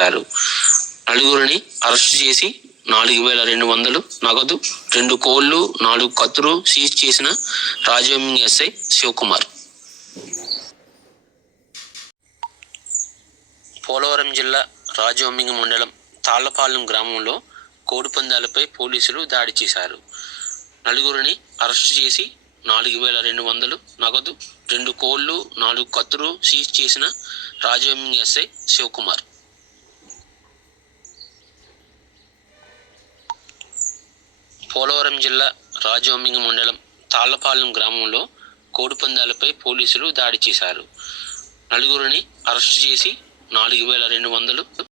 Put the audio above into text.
చేశారు. నలుగురిని అరెస్టు చేసి 4,200 నగదు, 2 కోళ్లు, 4 కత్తులు సీజ్ చేసిన రాజవెమ్మింగ్ ఎస్ఐ శివకుమార్. పోలవరం జిల్లా రాజవెమ్మింగ్ మండలం తాళ్లపాలెం గ్రామంలో కోడిపందాలపై పోలీసులు దాడి చేశారు. నలుగురిని అరెస్టు చేసి 4,200 నగదు, 2 కోళ్లు, 4 కత్తులు సీజ్ చేసిన రాజవెమ్మింగ్ ఎస్ఐ శివకుమార్. పోలవరం జిల్లా రాజవెమ్మింగ్ మండలం తాళ్లపాలెం గ్రామంలో కోడిపందాలపై పోలీసులు దాడి చేశారు. నలుగురిని అరెస్టు చేసి 4,200